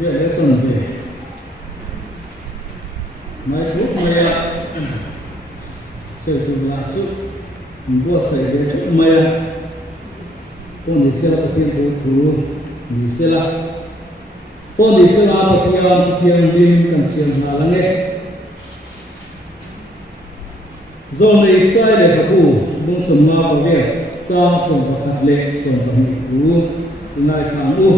giờ để chân về mai lúc mai sợi từ lá sút bùa sợi để chút mai con đi xe là thiên cố thủ đi xe là con đi xe là thiên đêm cần xiên hà lăng nghe do này sai để các cụ bung sầm ma bảo vệ cha sầm và khát lệ sầm và mỹ cú ngày khám u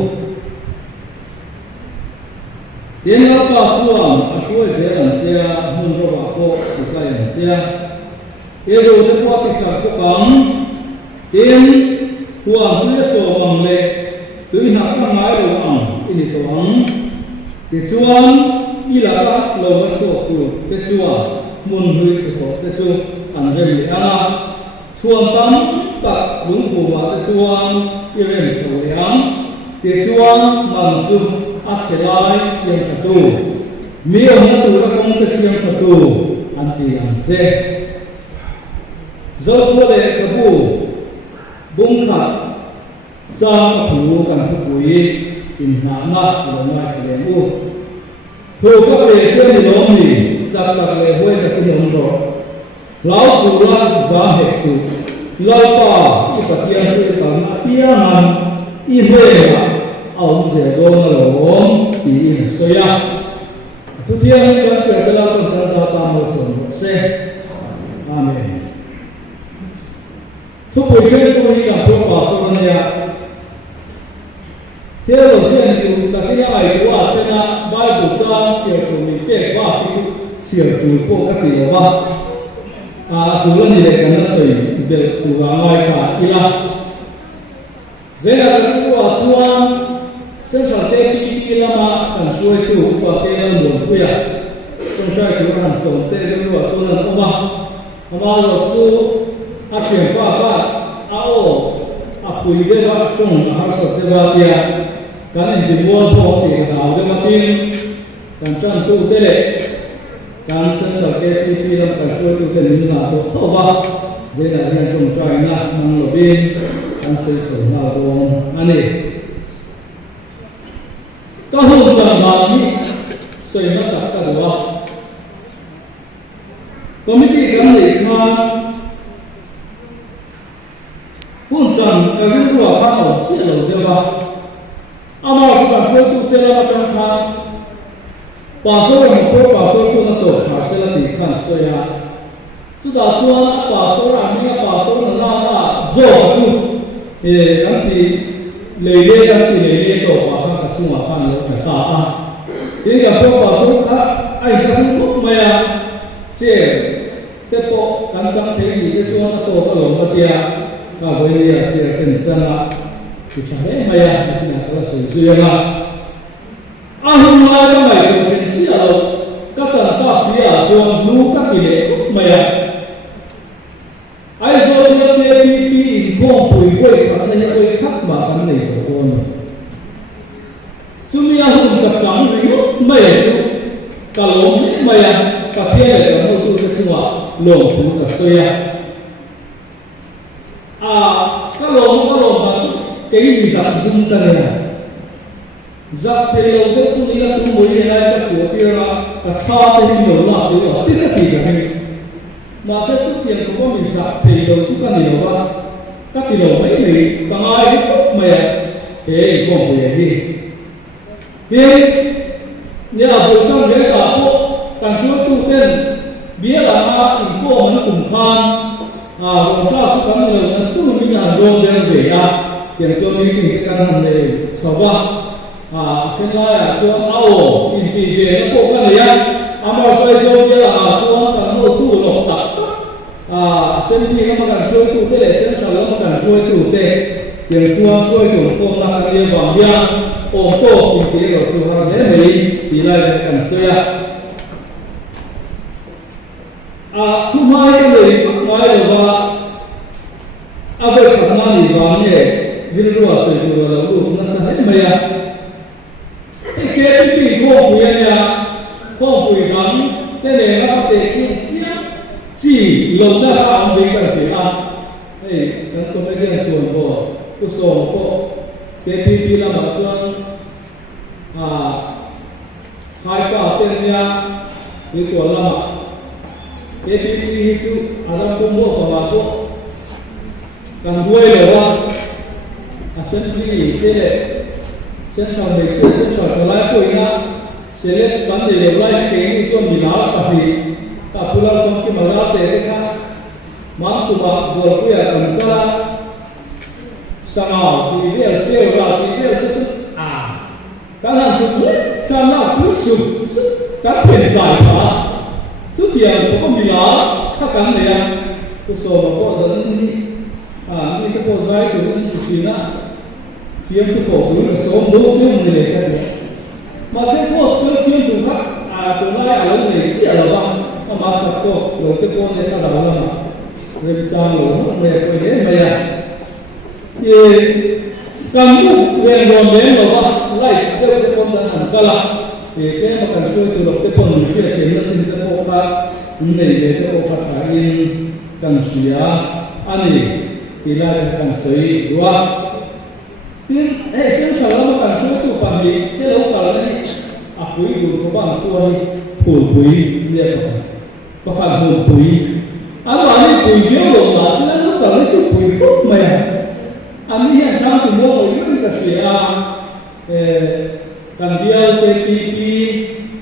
tiền là bao chuông à phơi sẽ làm chia muốn cho bà cô thì phải làm chia tiền đồ để qua thị trường của cắm tiền của người cho bằng lệ từ nhà các máy đồ ăn in đồ ăn thì chuông y là các lầu các chỗ của cái chuông muốn nuôi sự cái chuông ăn về lệ ăn chuông tắm đặt đúng của cái chuông y về sầu lệ ăn thì chuông làm chuông Acelai siang satu, miom satu rakong ke siang satu, anti ance. Joshua le kabu, bungkat, sang thủ kan thukui, inhama ilomai kalemu. Thu các lệ trên thì đó mình, giặc các lệ huê các cái nhóm đó. Lão sủ la giá hệ sủ, lao pa, y bát yang chơi cả na piaman, y huê mà. Ông sẽ đón là ông ý soi à, thu thiên các sự cái lao động ta gia tăng một số xe, amen. Thu bồi chuyện tôi đi làm thuốc bảo số này à, theo đầu tiên thì ta cái này của à trên à bài bút ra chiều của mình biết qua cái chữ chiều chủ của các tỷ đó à chủ là gì đấy cái nó soi được từ ngoài cả ila, vậy là cái của chuan sinh sản tế pi lama cần xuôi tu và cái năng lượng khuya trong trai cứu hàn sống tế lưu vào số lần oma rồi số áp chuyển qua các áo áp quỳ để vào trong hàn sống tế vào tiền cái này thì mua thô thì hào để mà tin cần chân tu tế lệ cần sinh sản tế pi lama cần xuôi tu tế mình là tốt thô vào dễ là hiện trong trai na năng lượng pin cần sinh sản vào đồ anh ấy các hôn sản bà ý xây mất sản cả đó committee gắn lệ khăn hôn sản các cái đùa khăn ở xịa lầu tiêu bà ama số cả số tu tiêu là trong khăn bà số là một cô bà số chung là tổ khả sẽ là tỷ khăn xây à chứ ta chúa bà số là mình bà số là la dỗ chú thì gắn thì lấy lê gắn thì lấy lê tổ bà khăn cả chung là khăn lỡ phải ta à thì gặp cô bà số khác anh sẽ không có mày à chế thế bộ cán sang thế gì cái xuống nó tổ có lồng cái tia cả với lia chế tiền chân à thì chẳng lẽ mày à cái này có sự duyên à hôm nay các mày cũng thấy xí ở đâu các sản bác sĩ ở xuống lú các tỷ lệ mày à ai rồi đi pi không bùi vội khát này vội khát mà cái này của con sumia hùng cắt sáng rồi mày chứ cả lồng mày à cả thiên này cả một tu cái sinh hoạt lồng cũng cả xoay các lồng mà cái gì sản xuất ta này giặc thì lồng cái chúng đi là tu mới này cái số tiền là cả tha thì nhiều là thì đó tất cả tỷ cả này mà sẽ xuất hiện không có mình giặc thì đầu chút cái gì đó ba các tỷ đầu mấy người càng ai cũng mày thế còn về đi thế như là bộ trong cái cả bộ càng số tu tên biết là info nó tùng khan còn ra số cái này là số mình là đồ để về à tiền số mình cái căn hàng này sao vậy trên lại số áo in tỷ về nó bộ cái này à mà số số kia là số càng mua tu lộc tập xem thì nó càng số tu thế để xem cho nó càng số tu thế tiền số tu không là cái gì vàng bia ô tô in tỷ rồi số hàng đấy này tỷ lại càng số thứ hai cái này nói là về khả năng thì vào nhẹ viên rùa sợi rùa là rùa nó sẽ hết mày à cái kia bị khô bụi nha khô bụi gắn thế này nó để khi chỉ lồng ra ăn với cái gì à đây cái tôi mới điền xuống bộ cái số bộ cái pi là mà xuống khai pa tên nha đi chùa lama APP chu adam kumbo kama ko kan duai lewa assembly tele central mix central chalai ko ina select ban de lewa ke ni chu mina ka hi ka pula som ki mala te kha ma kuma bol ku ya kan ka sama di dia ceu la di dia su các hàng số cha nào cũng sụp các hiện đại mà trước tiền có mình lá khác cắn này à cái số mà có dẫn như cái bộ giấy của những chuyện á phim cái cổ túi là số bốn số người để cái gì mà sẽ có số phim tụi khác tụi này là người chỉ là vâng mà sắp có rồi cái con này sao đâu mà người cha rồi người cái đấy mày à thì cần về nguồn đến rồi lại cái con ta hẳn cả là thì cái mà cần chơi từ cái con mình chơi thì nó sinh cái bộ phạt này về cái bộ phạt phải in cần sửa anh ấy thì là cần sửa đúng không? Tiếng ấy xem chả là mà cần sửa tụ bằng gì cái đâu cả là quý dù có bằng tôi phủi quý liệt có phản hồi quý anh bảo đi quý thiếu rồi mà sẽ lúc cả lấy chữ quý khúc mày anh hiện sang từ mua một cái cái gì cần điều TPP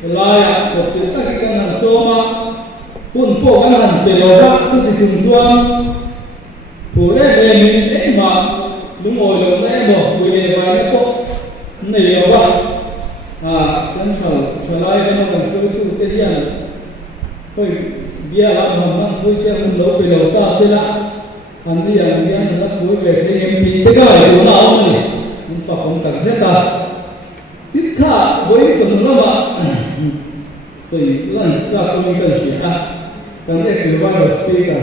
lại chụp chụp các cái con hàng số mà phun phổ các hàng tiền đầu ra cho thị trường chuông phổ lệ đề mình đấy mà đúng rồi được lẽ bỏ quy đề vài cái bộ này là vậy xem trở lại cho nó cần cho cái gì à thôi bia là mà vui xe không đấu về đầu ta sẽ là anh đi ăn đi ăn nó vui về thế em thì cái này cũng là ông này mình phải không cần xét ta tiếp theo với chuẩn nó mà sự lần ra công cần sửa cần để sửa vai của speaker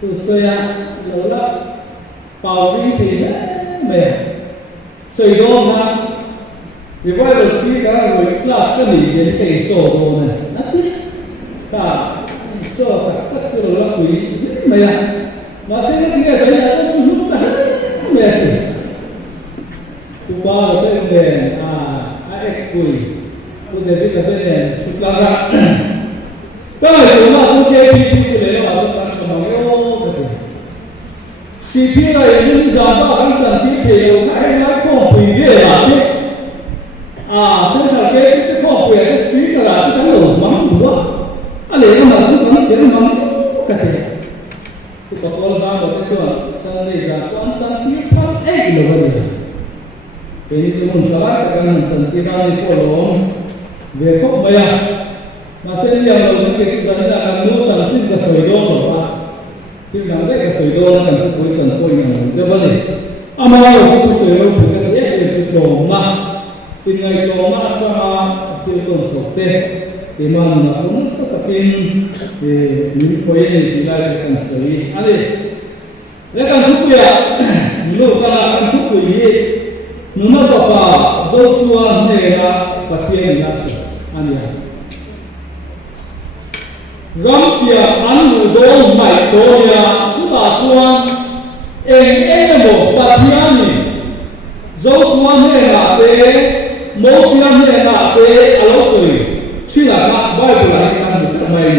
từ xưa lâu lắm bảo vinh thì mẹ sửa đó mà vì vai của speaker rồi là cái gì sẽ cái sổ đồ này nó tiếp cả sổ tất sửa là quý mẹ mà sẽ cái gì sẽ chú lúc là mẹ ba là cái đèn AX10 tôi để biết là cái đèn chụp ra cái này chúng ta số KPP sẽ lấy vào số tăng cho nó nhiều cái CPU này những giờ đó đang sản xuất thì đều khai nó không bị về là thế sinh sản cái không bị cái speaker là cái thằng đầu mắm đúng không lấy nó mà số tăng sẽ mắm cái gì tôi có câu ra một cái chuyện sang đây ra quan sát tiếp phát ấy là vấn đề cái gì muốn trả lại các ngành sản xuất ra đi cổ lông về khóc bây giờ mà sẽ nhiều là những cái chuyện là làm nuôi sản xuất cái sợi đô của bạn thì làm đấy cái sợi đô là cần phải sản xuất nhà cái vấn đề mà là số sợi đô của cái đấy cái chuyện đồ mà thì ngày đồ mà cho tiêu tốn số tiền thì mà nó cũng rất là tin thì những khối này thì lại cần xử lý anh đi lấy cần thúc bây giờ lúc ta là cần thúc bây giờ nó cho bà Joshua này là và thiên là sự anh đi gắm tiền ăn ngủ đồ mày đồ nhà chúng ta xuân em một và thiên này Joshua này là thế Moses này là thế alo soi chỉ là các Bible này kan một chút mày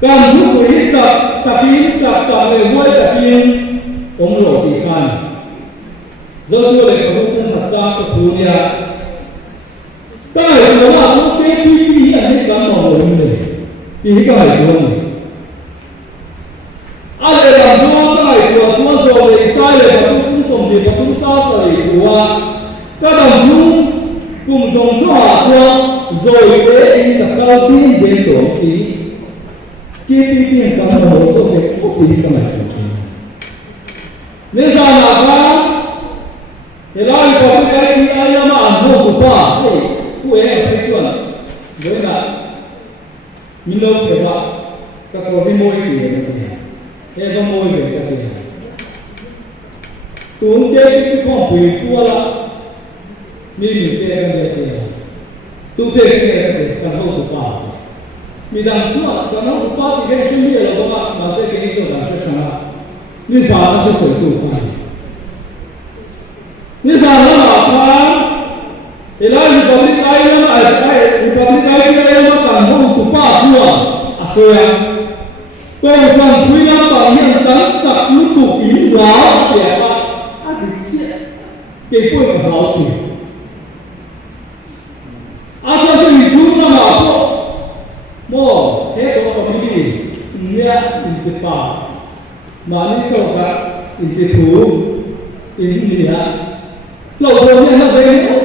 kan thúc quý sập tập kiến sập tập này mua tập kiến ông lộ thì khan Joshua này có cũng thật ra có thú nhà cái này nó là số KPP là hết cả mọi người này thì cái này luôn anh ấy làm số cái này của số rồi sai là cũng sống thì cũng xa sợi của các đồng chí cùng dùng số hỏa xuống rồi để đi tập cao tiên đến tổ ký KPP các một số cái quốc tế các này của chúng nên sao là các thì lại có cái gì ai mà ăn vô của ba thì của em phải chọn với là mình đâu phải vậy các có cái môi gì này thì em có môi về cái gì tốn cái không bị qua là mình cái gì tu thế sẽ cần hỗ trợ ba mình đang chọn cần hỗ trợ ba thì cái chuyện gì là các bạn sẽ cái gì là phải chọn như sao nó sẽ sử dụng phải như sao nó là Ela Republic Island kan ho tu pa chua asoya ko sang puina pa hian kan chak lu tu in la ya pa a di chia ke poi ka hau chu asa so i chu na ma po mo he ko family nia in te pa ma ni to ka in te thu in nia lo so nia na ve ko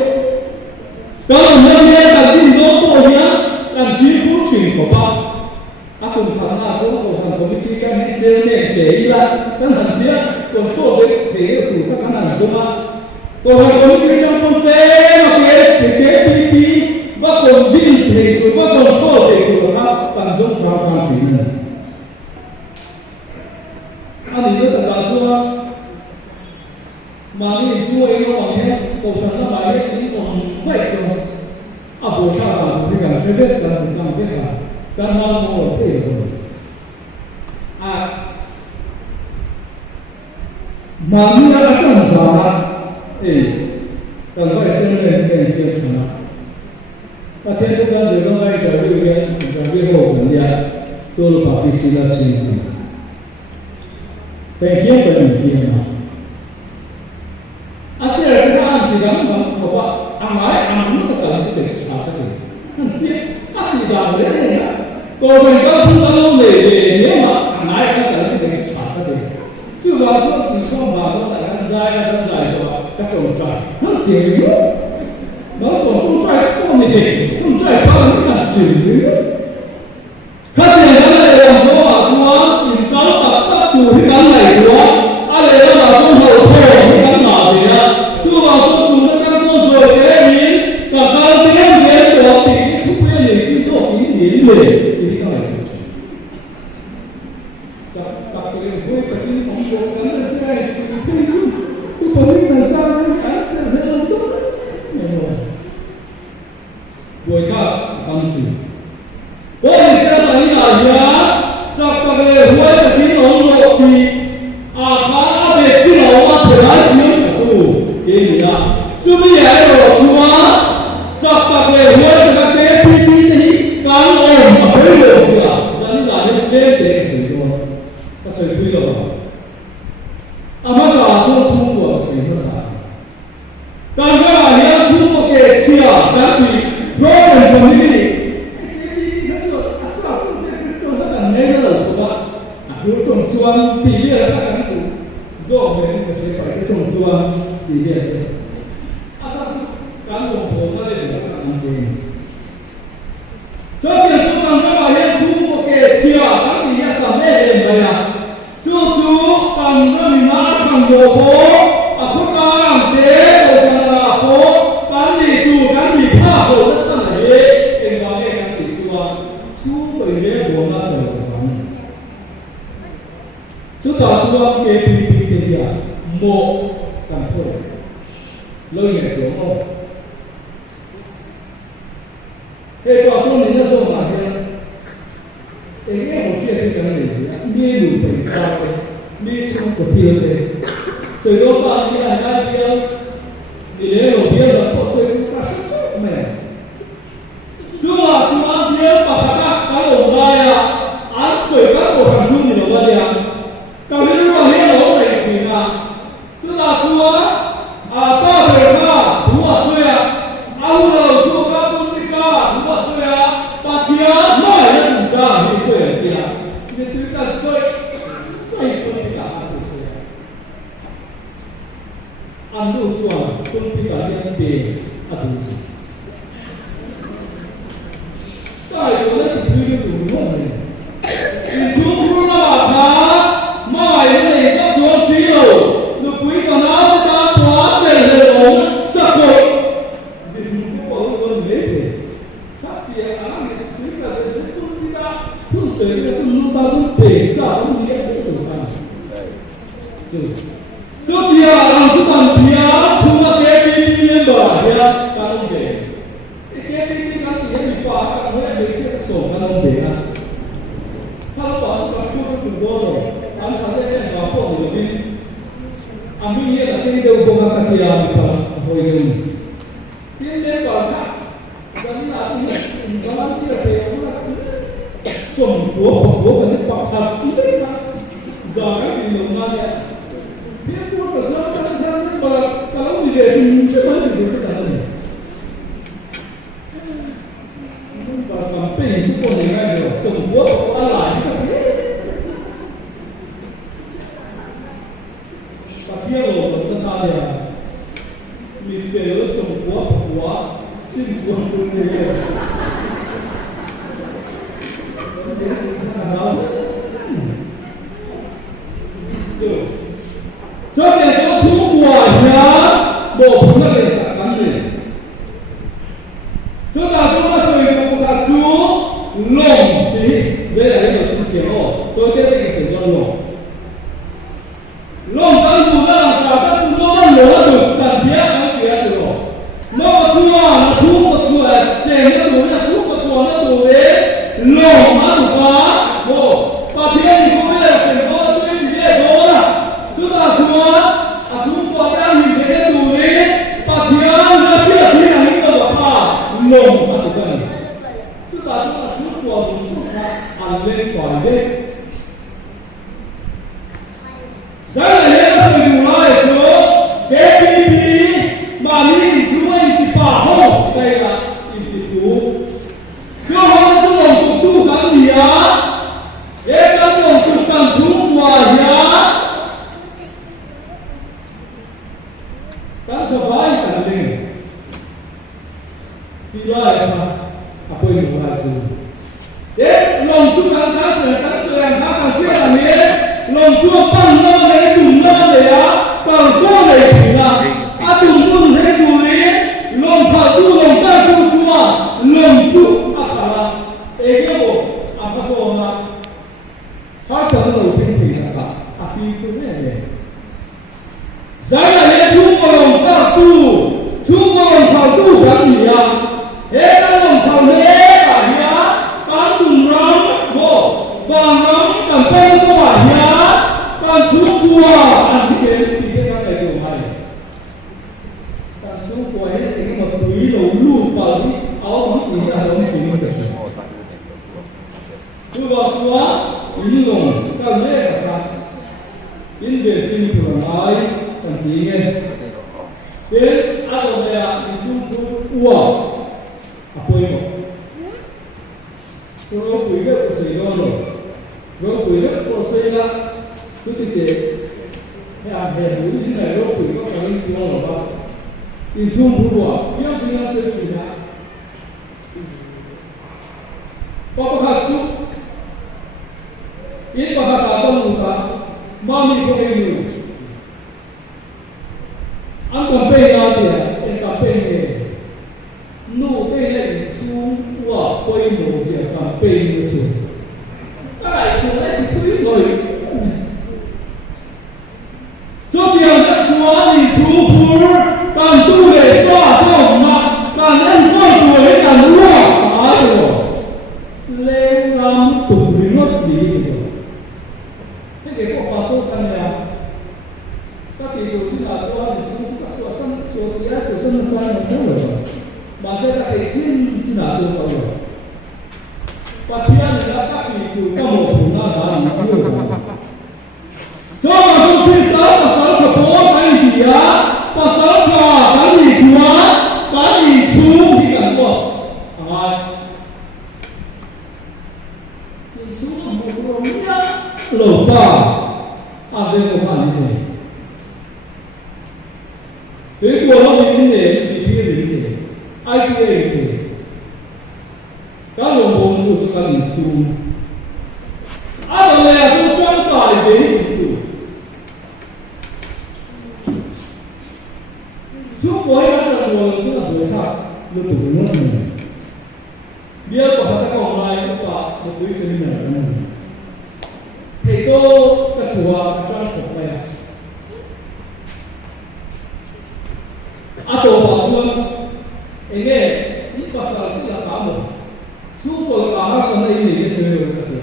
kalau dia tak tindak punya kan sibuk cing apa aku karena so kalau komite kan hijau ni kira kan dia kontrol dia tu kan semua kalau komite kan kontrol PPP và convince thì và control thì của các bạn dùng pháp quan chính này anh ấy rất là chua mà đi xua ấy nó bằng hết cầu sản nó bài hết thì còn vậy chứ à buổi cha là cái phải viết là mình làm viết là cái nó không thể rồi à mà như là trong giá cần phải xem lên cái việc cho nó và thế chúng ta sẽ có vai trò điều kiện trong cái hồ của nhà tôi là bảo vệ sinh là sinh cái phía của mình phía nào asyik kita tidak mengkhawatir amai amun terkala seperti apa itu. Nanti tidak boleh ya. Kalau kita pun kalau ni amai terkala seperti apa itu. Sebab kita mahu tak zai sebab kita cakap. Nanti masuk cakap apa ni? Cakap apa ni nak jadi? Kalau yang semua inkau tak tu ikan lain dua, ada yang masuk hotel ikan mana? về thì sẽ vẫn được cái đó này và cầm tiền của con này ngay được sùng quốc có lại và kia rồi chúng ta thay là mình phải ở sùng quốc quá xin xuống cùng người cho nên số chú quả nhá bộ phận nó liền cả gắn liền chúng ta số nó sử dụng cả chú lồng tí dễ là cái xin xỉa hộ tôi sẽ cái sử dụng lồng tăng tù nó làm sao ta chú nó lỗ được cần thiết nó xỉa được nó chú có chú là chèn nó tù nó chú có chú nó tù đấy lồng nó tù quá bộ và thì anh thì cũng biết là phải có tôi thì biết đó là chúng ta xuống qua cái hình thế tù đấy và thì anh nó sẽ là thế nào những cái lồng mà tù cần chúng ta xuống qua xuống qua ăn lên phải đấy sáng ngày hết nó sử dụng lại số KPP mà đi xuống anh thì bảo hộ đây là in thì tú chưa họ xuống lồng tục tu gắn gì á để các lồng tục cần xuống qua nhá các sở phái cả đình đi lại mà quên một lại xuống để lồng xuống các sở làm các xuyên là miễn lồng xuống bằng năm đấy dùng năm đấy á còn có này chỉ là dùng quân thế đủ lý lồng thảo tu lồng ta tu xua lồng xuống cả là cái bộ apa so mà hóa sở đầu tiên thì là phi cái này giải là hệ xuống vào lồng ta tu xuống vào lồng thảo tu gắn gì à hết các lồng thảo hết cả nhá bán tùng rắm bộ vàng rắm cầm tay có phải nhá bán xuống cua ăn thì đến thì cái này kiểu này bán xuống cua hết thì cái một túi đồ lụt vào đi áo bóng thì là đóng chỉ được chưa vào chúa in lồng cần lẽ là in về phim của ai cần tí nghe đến ăn đồ này là in xuống cua quên rồi tôi quý đất của Sài Gòn rồi quý đất của Sài Gòn chú thị tế hệ núi như này rồi quý đất của Sài Gòn rồi in xuống cua phía bên nó sẽ chủ nhà có khác xuống ít có khác tâm một cái mà mình không ai hiểu anh cầm bê ra thì anh cầm bê này nô tê này xuống qua quay một giờ cầm bê nó xuống cái này chúng ta thì thứ rồi số tiền đã chúa thì chú phú càng tu để qua không mà càng ăn con tuổi càng mua ai rồi lên làm tụng với nó đi rồi cái của phật số căn nhà các tỷ chủ chính là số thì số các số sân số giá số sân sai là thế rồi mà sẽ là cái chính là số đâu rồi và khi anh đã các tỷ chủ các một cũng đã làm chưa rồi số mà số khi sáu mà sáu cho bố cái gì á mà sáu cho cái gì chúa cái gì chú thì cả một ai nhìn chú là một cái nhá lẩu bò về một bản như thế cái của nó như thế chỉ biết như thế ai biết như thế các lồng bồn của chúng ta nhìn xuống là số trong tài về hình xuống với các trận nguồn sẽ là đối khác được tổ chức này biết của các cộng lại các bạn một cái seminar này thầy cô các chúa trong cuộc này tổ bảo chúa anh nghe ít bà sao là cả một xuống của cả hai sân này thì cái sự được cái gì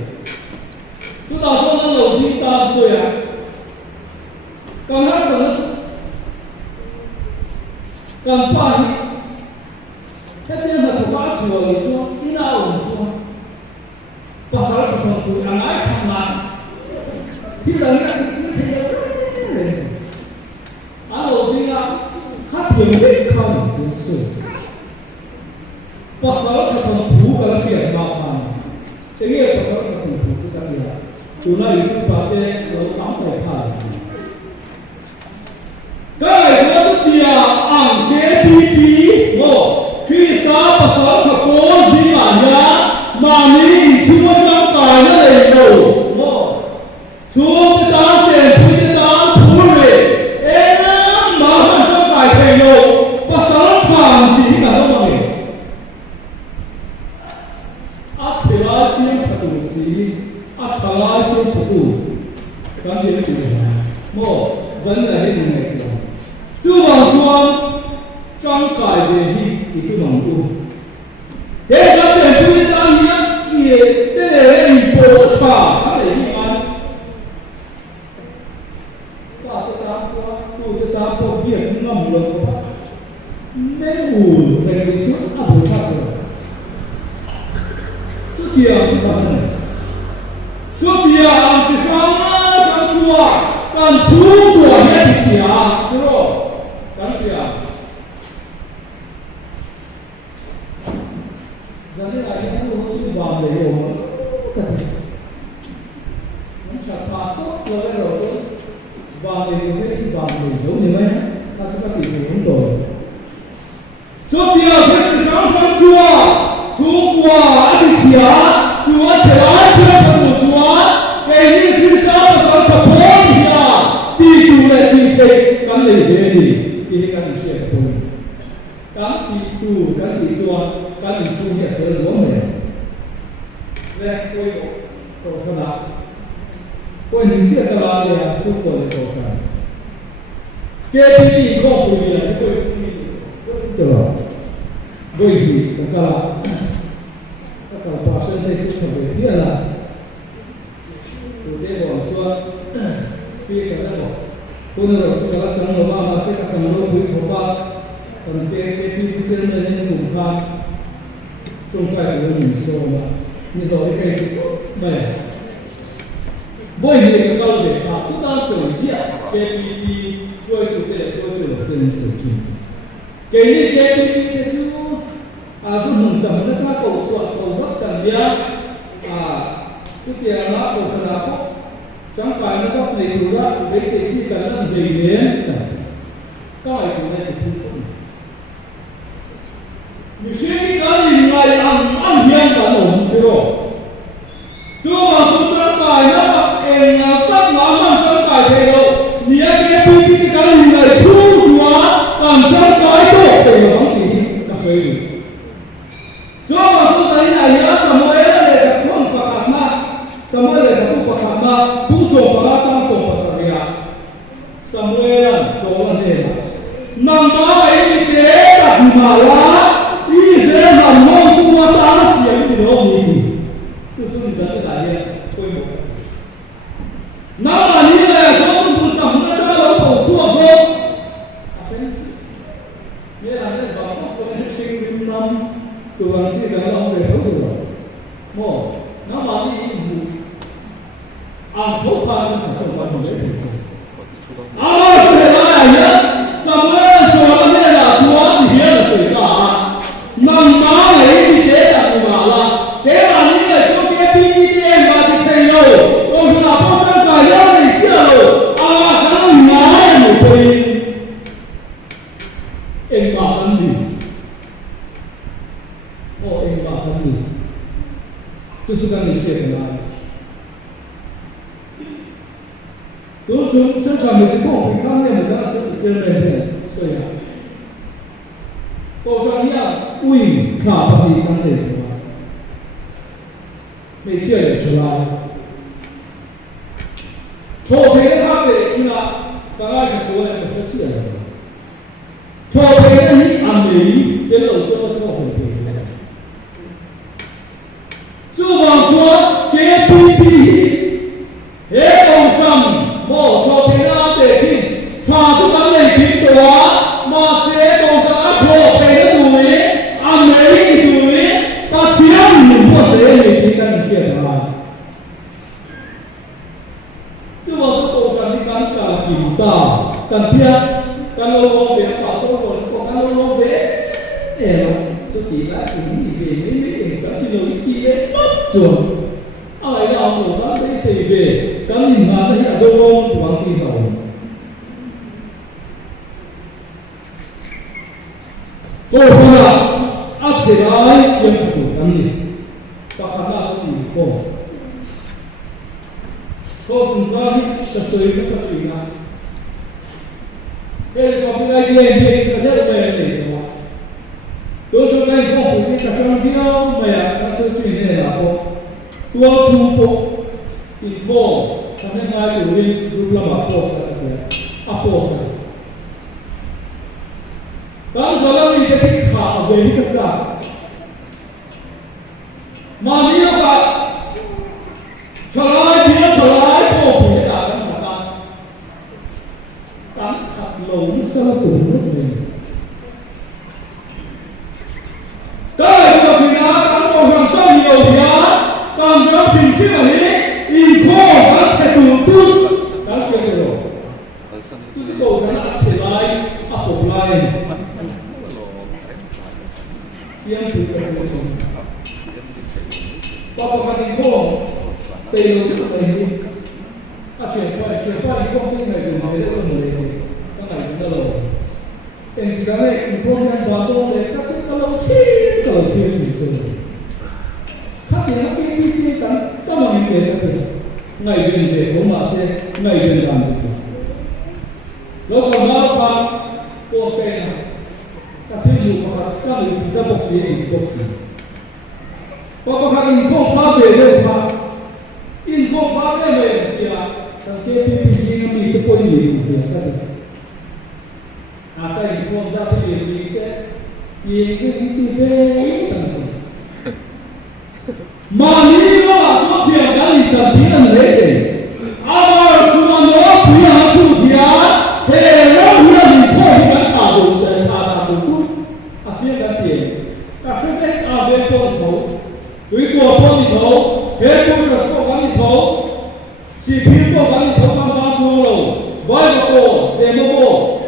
chúng ta cho nó đầu tiên ta rồi à còn hai sân nó còn phải cái tiền là thuộc ba chúa là chúa đi nào là chúa bà sao là thuộc thuộc là ai tham lam thì là cái thế anh đầu tiên là khát tiền hết không đến sự pasal satu kalau fiat makan ini pasal satu sudah dia cuma itu pasal lalu tampai khal cái đó là dia ang KPP mo khi sa pasal satu gì mà ni semua orang kaya le lo mo xuống cái ta xem cái ta phun về em mà hắn trong cái thầy lo pasal chàng gì cả đó mà 아세라시의 자동지, 아차라시의 자동, 간디의 자동, 뭐 전자의 능력, 주방수원 장가의 이그 농구, 대가 전부의 땅이야 이에 때에 이보차 하늘 이만, 사대다과 또대다과 비에 넘어가고 매우 내리쳐 아보차고. dia kita dia ang sama kan suwa kan suwa ya dia bro kan sia jadi lagi kan lu sih bawa le yo kan cha pasok lo le ro bawa le yo ni mai ta chúng ta bị hiểu rồi dia kan sama suwa Chúa đi chia, Chúa sẽ nói chuyện với Chúa, cái gì Chúa sao sao cho bố đi à, đi tu lại đi thế, cái này về đi, đi cái gì sẽ thôi, cái đi tu, cái đi Chúa hiện tới là bố mẹ, về quay cổ phần nào, quay những chiếc cái lá này Chúa cổ lại cổ phần, cái gì không quay lại cái quay không được, quay gì cái là kalau pasal ni sesuatu dia lah. Kita bawa cuak speaker lah. Pun ada kalau sang lama masih kat sang lama bui kopak, dan KPP bicara dengan mungkin cungkai dengan semua. Ni dah ikai tu, mana? Boleh ni kalau dia sudah selesai KPP suai tu dengan selesai. Kini KPP ni semua. Asu mungsam na ta ko suat ko wat kan dia su tia na ko sa ko chang kai na ko nei tu ra be se chi kan na de ne ka ai ko ne tu ko ni se ki ka ni ngai an hian ka no de ro chu ma su chang kai na en na ta ma ma chang kai de ro ni ya ke pi ka ni ngai chu chuwa kan chang kai to de ro ki ka sei so maksud saya ya Samuel le takon pakatna Samuel le takon pakatna puso pakasang so pasaria Samuel so ne namba ai te ta mala ise na mo tu ta sia ni no ni su ni sa ta ya koi mo namba ni le so tu puso na ta lo to su bo afen ye la ne ba ko ne ching nam tuan si dah long về thấu rồi, mò nó mà đi ăn thấu pha trong trong quan hệ đấy, à cái này là nhớ, Samuel说那个说你别了嘴巴啊，那马来你别了你马了，给把你的兄弟弟弟把你配了，我说那不真改了你这了，啊，咱马也没配，哎马跟你。哦，哎，马跟你，这是跟你写的吗？都从生产没成功，你看那我刚是真的是呀，包装一样，为卡把你刚那个嘛，没写的出来，托赔他的听了，刚开始说的不客气了，托赔的你安慰，别老说托赔。就往说 KPP， 黑红上莫托赔那得听，传出咱们听多，马些红上托赔的杜梅，阿梅杜梅，把天你莫谁你听咱写的啦。就往说红上你敢敢听到，但偏，但我别把所有的。kỳ đã cũng đi về mấy cái đi lối đi đấy mất rồi ai nào một cái đấy xây về cái mình mà đấy là đâu đâu thì bằng đi đâu cô không là áp sẽ lại chiếm chủ tâm lý và khả năng sẽ bị cô không ra đi ta soi cái sự gì nào cái có cái idea về cho nên về này đó tôi cho cái không phải cái trong video mà các sự chuyện này là cô tôi xuống cô thì cô cho nên ai cũng đi lúc làm post cái post cái đó là những cái khảo về những cái gì mà nếu mà trở lại cô bị đã làm mà cắn khát lồng sâu cùng nước mình cái đó thì là cán bộ hoàng sa nhiều thì còn giáo trình chứ mà đi info các sẽ tụt các sẽ được tôi sẽ cầu cái là sẽ lại offline yang kita semua Bapak kami kau telu ini chuyện qua không biết này từ mấy đứa người các này cũng lâu em thì cái này không nhận vào tôi để các cái lâu khi chuyển sự khác thì nó cái cắn các mà mình về các thứ ngày về cũng mà sẽ ngày về làm được nó còn bao qua cô cái này các thứ gì mà các mình bisa bốc xí Bapak kami kau phá về đâu phá info phá về thì thằng kia PPC nó bị cái point nhiều về cái này cái info ra cái gì sẽ đi về mà nếu mà số tiền cái gì sẽ bị ăn đấy à số mà nó bị ăn số tiền thì nó là info bị ăn thả đủ chỉ là tiền các cái về con thấu đối của con thì thấu hết con là số con thì thấu chỉ biết con thì thấu con bao nhiêu lâu vài bộ xe bộ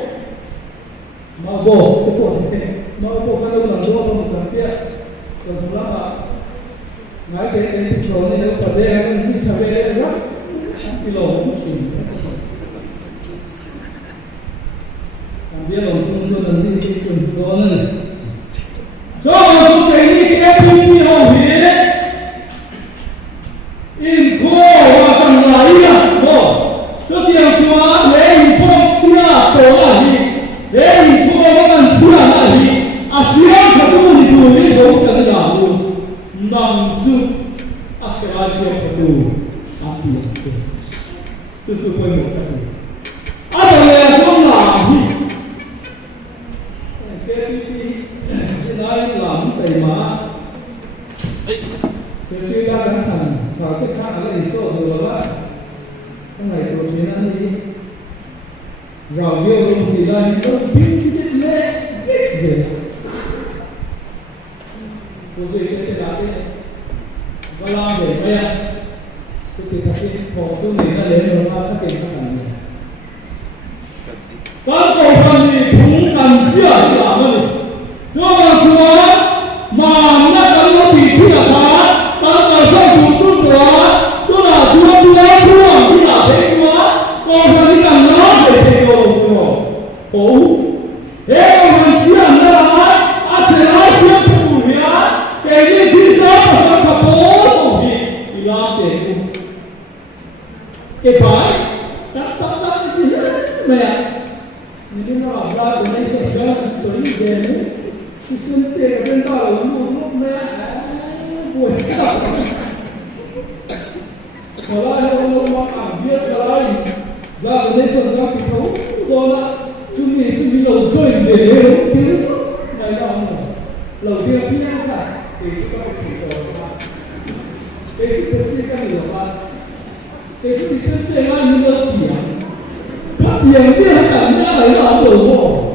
mà bộ cái bộ này mà bộ cái đâu là đâu không cần tiền cho nên là ngay cái số này nó có thể là cái gì thay về đấy đó kilo một chút còn biết lòng xuân là đi xuân đó này cho chúng ta đi cái đi hậu hiến in khô và chẳng lấy à cho tiền chúa để in phong xưa tổ là gì để in khô và chẳng xưa là gì xưa cho tôi đi tù đi đâu chẳng là luôn nằm chung sẽ là xưa cho tôi tiền xưa xưa quên một cái đó là không làm gì cái nói làm tẩy má sự truy ra đám chẳng và cái khác là gì số rồi đó cái này tôi chỉ nói đi rồi vô luôn thì là những biết cái lệ biết gì tôi gì cái xe đạp đấy và làm để bây giờ sự thì các cái bộ số này nó đến rồi mà các cái khác là các cầu phần thì cũng cần sửa để làm gì cho mà chúa mà nó cần nó bị chữa phá ta có sao cũng tốt quá tôi là chúa đi là thế chúa còn phải đi làm nó để thay đổi chúa ố thế mà mình sửa nó là sẽ là sửa phụ nhá cái gì thì sao mà sao chả bố thì làm để cái bài cắt cái gì mẹ những cái nó làm ra của nó sẽ ra sới về đấy cái sân tiền sân tàu là một lúc mẹ buổi cả trở lại hôm qua cảm biết trở lại là cái sân ra thì thấu đó là suy nghĩ đầu rơi về đều tiếng này nào đầu tiên biết phải thì chúng ta phải hiểu cái sự sự cái gì là cái sự sân tiền là như là tiền biết là cảm giác là nó ở đâu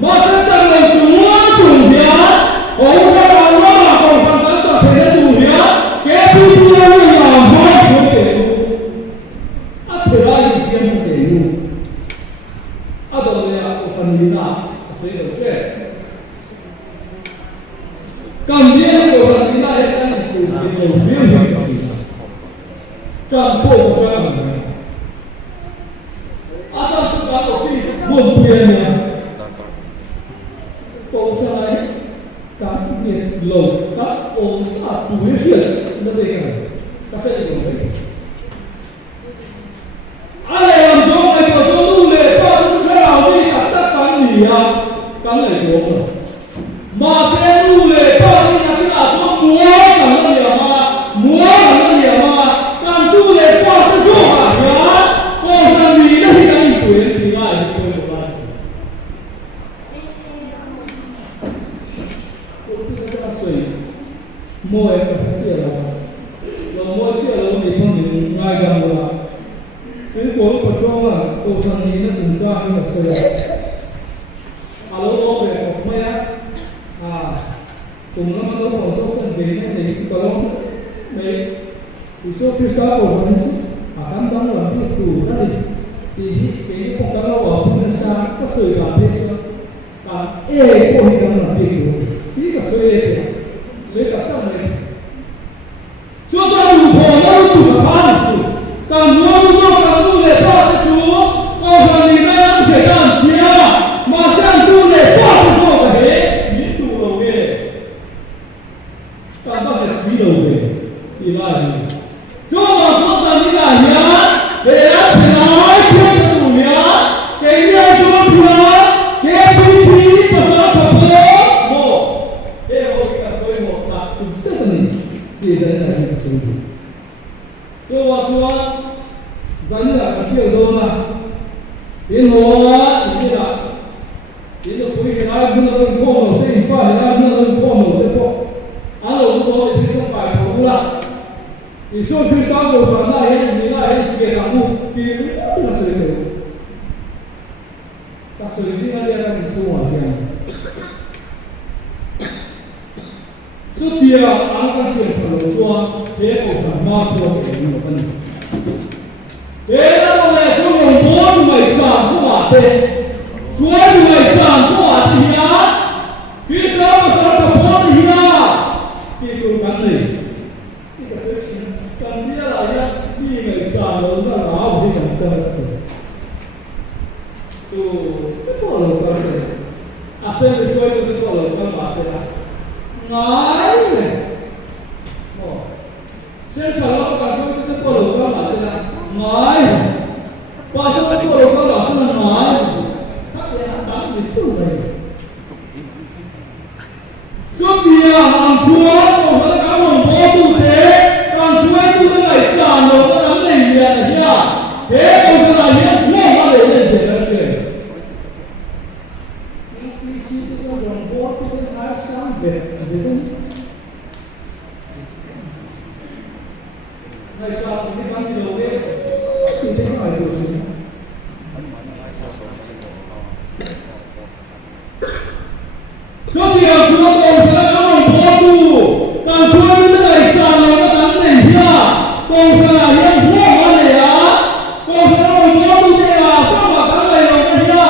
mà sân sang là xuống phía ông ta làm nó là còn phản tác cho thế nên đủ phía cái thứ tư là mọi người để luôn sẽ lại đi xem một để luôn đó là phần gì nào sẽ được chứ cầm điên của thằng chúng ta hiện đang là từ đầu biên hình gì trong bộ cho mình asal sudah office buồn tiền nhỉ cô sao ấy các nhiệt lầu các ô sa túi xuyên nó đây cái này các sẽ được đấy anh làm giống này có số đủ để qua sự cái nào đi cả tất cả nghỉ à cắn lại đúng rồi mà sẽ đủ để qua đi là cái nào số múa cả nó nhiều mà múa cả nó nhiều mà càng đủ để qua cái số à nhá cô làm gì đó thì đang tuổi thì lại tuổi một lại cô cứ cho sợi môi phải chia là môi chia là mình không mình ngay gần là cái của cho là cô sang này nó chính ra như là sợi alo đó về học mấy á cùng nó có một số phần về nó để chỉ có mấy thì số phía sau của nó cảm giác là bị tủ ra thì cái phong cách nó ở bên xa có sự làm bên cho của hiện là bị tủ chỉ có sự cả tâm này cho ra đủ thổ nó đủ phá được càng mua càng tu để phá cái số còn là gì đây không thể làm chia mà sang tu để phá cái số cái hết những tu đầu về càng bắt cái xí đầu về thì lại cho mà số sang đi là nhá để nó sẽ nói chuyện cho tụi nhá cái này cho nó cái bí mà sao cho nó một cái hồi cả tôi một là rất là thì dân là những sự gì cho dân là cái chiều đâu mà đến hồ á thì như là đến lúc cuối cái ai cũng là không một cái phải là cũng là không một cái không anh là lúc đó thì trong bài học là thì số phía sau của sản này như này cái làm một thì rất là sự hiểu các sự sinh ra là cái số hoàn thiện số tiền anh ta sử dụng cho thế của phần hoa của cái một phần thế đó là số lượng bốn người sản của bạn thế số người sản của bạn thì nhá phía sau mà sao cho bốn thì nhá thì tôi cắn này thì cái sự cần thiết là nhá đi người sản nó là áo thì chẳng sao tôi cái có là cái gì xem cái tôi có là cái mà sẽ là nói này xem trả lời cả số cái cô đầu con là sẽ là nói và số cái cô đầu con là sẽ là nói khác thì hắn bán bị phụ này số tiền làm chúa còn có cái nguồn vốn tu tế còn số ấy tu cái tài sản rồi có lắm tiền tiền nhá thế còn sẽ là hiện ngay mà để lên tiền là chuyện cái gì cái nguồn vốn tu cái tài sản về ngày sau cái ban đi đầu ấy thì thế phải được chứ cho thì học xuống còn sẽ có một bộ tu còn xuống những cái tài sản nó có đáng để nhá còn sẽ là những hoa hoa này á còn sẽ có một bộ tu thế là không mà tháng này nó cái nhá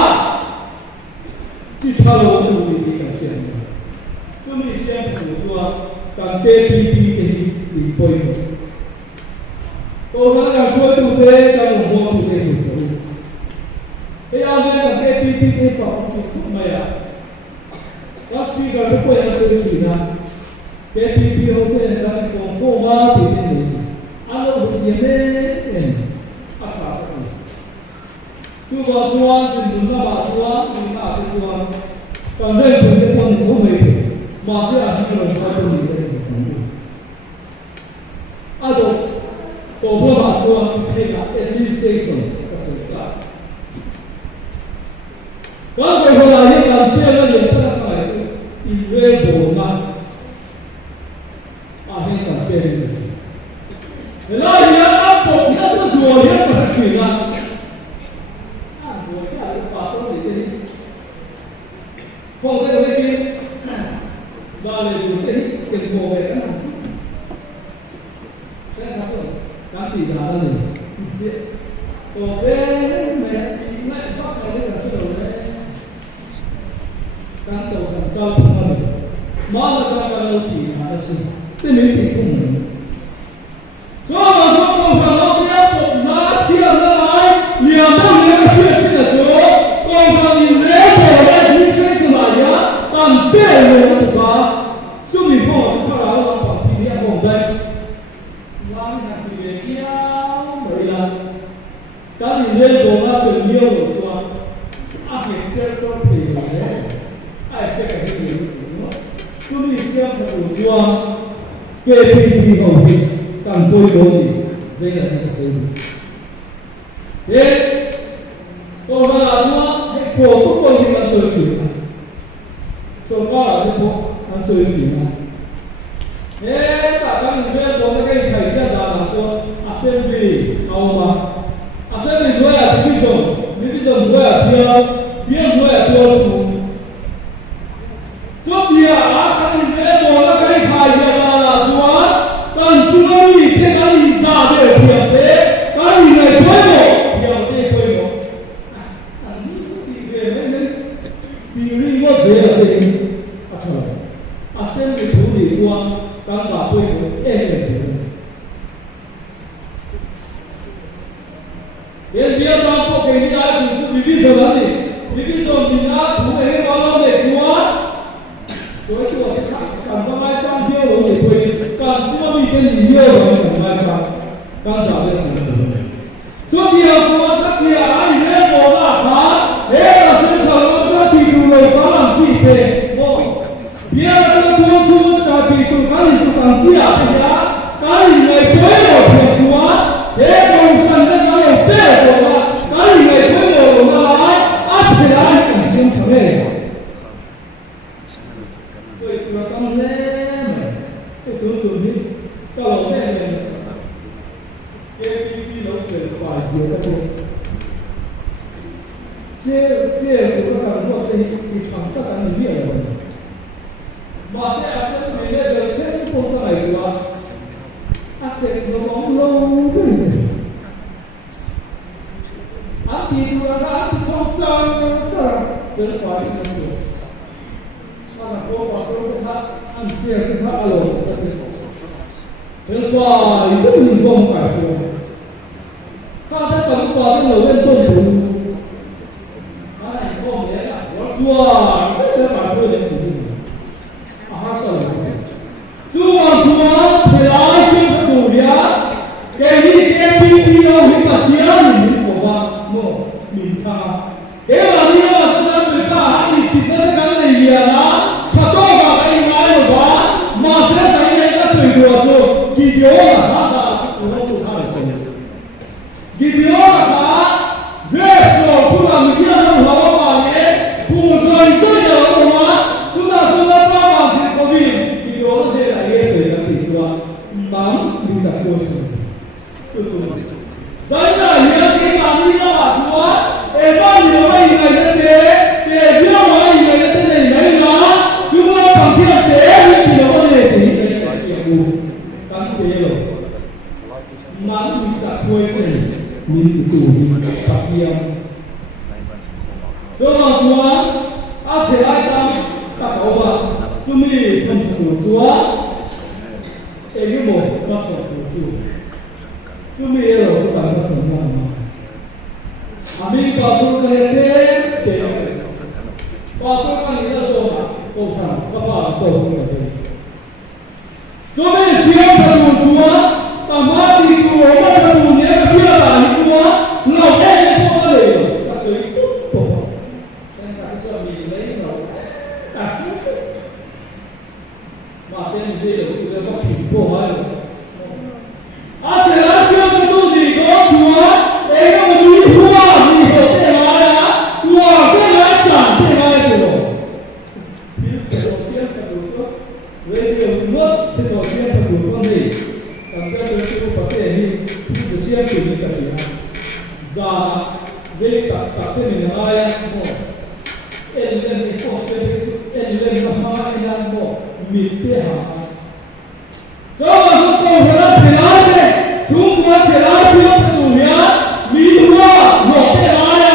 chỉ cho nó cái gì cả chuyện cho mình xem của chúa càng tê pi thì bồi tôi nói là số tu tế trong một môn tu tế của chúng cái anh em là cái PPT phòng chụp mày à last week là tôi quay sự chỉ là cái PPT hôm nay là cái phòng phô ma thì thế này anh nó được gì đấy à sao vậy chú bà chú anh thì muốn là bà chú anh thì là cái chú anh còn đây tôi cái con thì không mấy mà sẽ là chỉ là cho tôi nhìn thấy à đâu tôi vừa bảo cho thầy là administration các sự xã có người hồi là những làm phiên là những cái phải chứ về bộ mà những làm phiên như thế là hiện áp bộ nó sẽ chùa hiện là chỉ là bộ cha là bà sống để thế không thể cái kia và lại được cái bộ về cái nào sẽ là sao các tỷ giá là gì còn về mẹ thì lại phát này là số đầu đấy các đầu sản cao không là 马上将干老底拿的是，这没底不能。所以我说，共产老底要拿起来来，两到两个学期的时候，共产你来我来，你先是哪样？但这人不怕，说明帮我去看哪个房地产公司。我们看这个叫没了，但是那个那是没有错，阿给这做赔了嘞，爱这个没有。所以想他有做，给批评后批，但不容易，这个很辛苦。诶，我们来说，那过不过去按收钱啊？收高了那过按收钱啊？诶，大家你别讲那个台阶大，说阿先比高嘛，阿先比多呀，你比多呀，别多出。所以啊，看你别讲那个台阶大，是吧？但主要你这个你啥都不要的，但你来规模，不要的规模。啊，你比如我这样的，啊错了，啊先比土地说，刚把规模变了。别不要当不给你拿出去，你说哪里？你说你拿土地往哪里去啊？所以我就看刚才上天龙也会，刚只要你跟你没有人刚才上，刚才的可能。所以要说他第二里面我那他，那是什么？这地图我刚刚记得，别这个多出这地图，赶紧就当记啊，对呀，赶紧来规模提出啊，公山那个有废物啊，赶紧来规模弄来，起来形成嘞。所以我讲嘞，这种主题，到老年人的时候，给比老水快些的多。这我感觉对厂家干的越多。马上阿生每年就天天过来的话，阿这个网络对的。阿地图啊，阿创造这法律的时候。我把所有他按这样他阿龙这边，所以说一个民众来说，他在怎么把这个问政府，他以后没了，我说这个把所有人鼓励，啊是的，如果说是哪些的努力，给你这必要你把第二名我吧，莫名他，给我你我是那谁他你是那干的一样啊。吉迪奥马他是不他的生日。吉迪奥马越说不让你这样好话耶，不说你这样的话，就那时候爸爸听过病，吉迪奥这来也是人比说，忙你在做什么？是什么？所以呢，你要给妈咪的话说，把你的外应该的，不要外应该的没拿，就把旁边的你的外的你这个是当别了，满民啥规矩，民主民不一样。所以说，阿起来当大狗吧，是咪分土做，这个么不是土做，是咪也老是当个什么嘛？阿咪把手个嘞对，把手个你的手嘛，都上，不怕都不得。所以需要他们说，干嘛地图我们这5年需要打你说，老年人不得了，他谁不懂？现在叫你没有，干什么？马上你这有这个挺过来了，而且那些个都你搞出来，那个你花你可别来呀，我别来闪，别来这种，你这种现在都说。为了我这个现在不管的，大家说这个白天你只先做一个什么？咋？为大家你来呀？么？你放学你妈呀么？明天哈。所以我说共产党起来的，中国起来是要怎么样？民化落地来呀，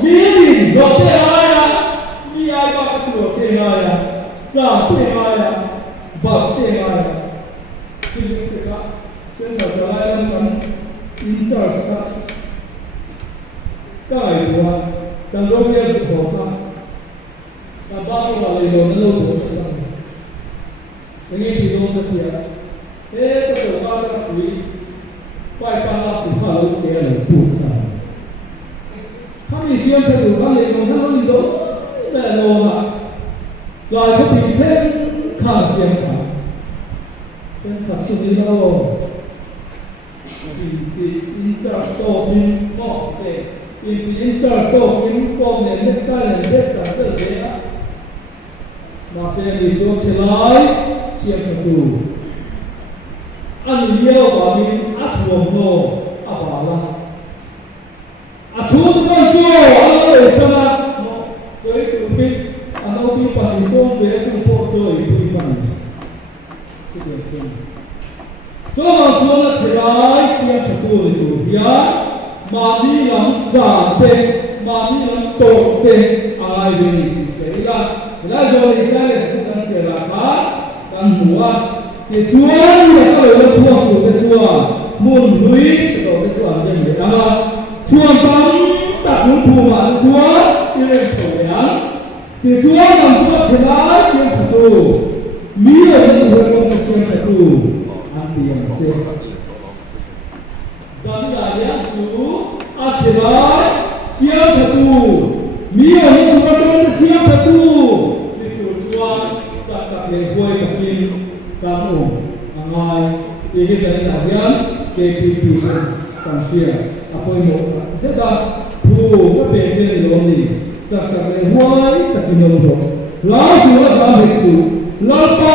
民营落地来呀，你爱把它落地来呀。giả tiền ai à bậc tiền ai à khi chúng ta sẽ trở lại làm phần insert các cái của đang đối với sự khổ khăn các bác có lời nói lâu tuổi sao thế thì luôn tất nhiên thế cái sự quan trọng quý quay qua là sự khả lâu kia là bụt thẳng không bị xuyên sẽ đủ các lời nói nó đi đâu để lo mà lại có thể thêm khả xuyên trả thêm khả xuyên đi đâu thì insert talking ngọ để insert talking con nên hết cái này hết sản xuất đấy á mà sẽ đi chỗ sẽ lại xuyên cho đủ anh yêu và đi áp dụng nó áp vào là chú con chú anh nói về sao mà giới từ khi anh nói đi bằng số về trung quốc rồi đi bằng sự kiện trên số mà số là sẽ lại xuyên cho đủ đủ ya mà đi làm giả tên mà đi làm tội tên ai về sẽ là rồi sẽ là chúng ta sẽ là phá căn mua thì chúa là các lời chúa của cái chúa muốn nuôi của cái chúa như vậy đó mà chúa bám đặt những phù bản chúa như là sổ nhãn thì chúa làm chúa sẽ lá xuyên thật đủ mỹ ở những người công xuyên thật đủ ăn tiền xuyên dẫn lại nhãn chú ăn sẽ lá xuyên thật đủ mỹ ở những người công xuyên thật đủ thì chúa sẽ đặt để quay và kim kamu angai ini saya layan KPP kansia apa yang saya pu ke pension loni sakare huai takinolo langsung sampai su lapa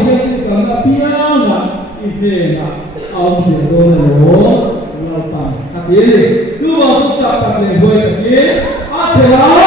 dia sekarang pianga idena au zero lapa akhirnya semua susah tak boleh buat lagi acela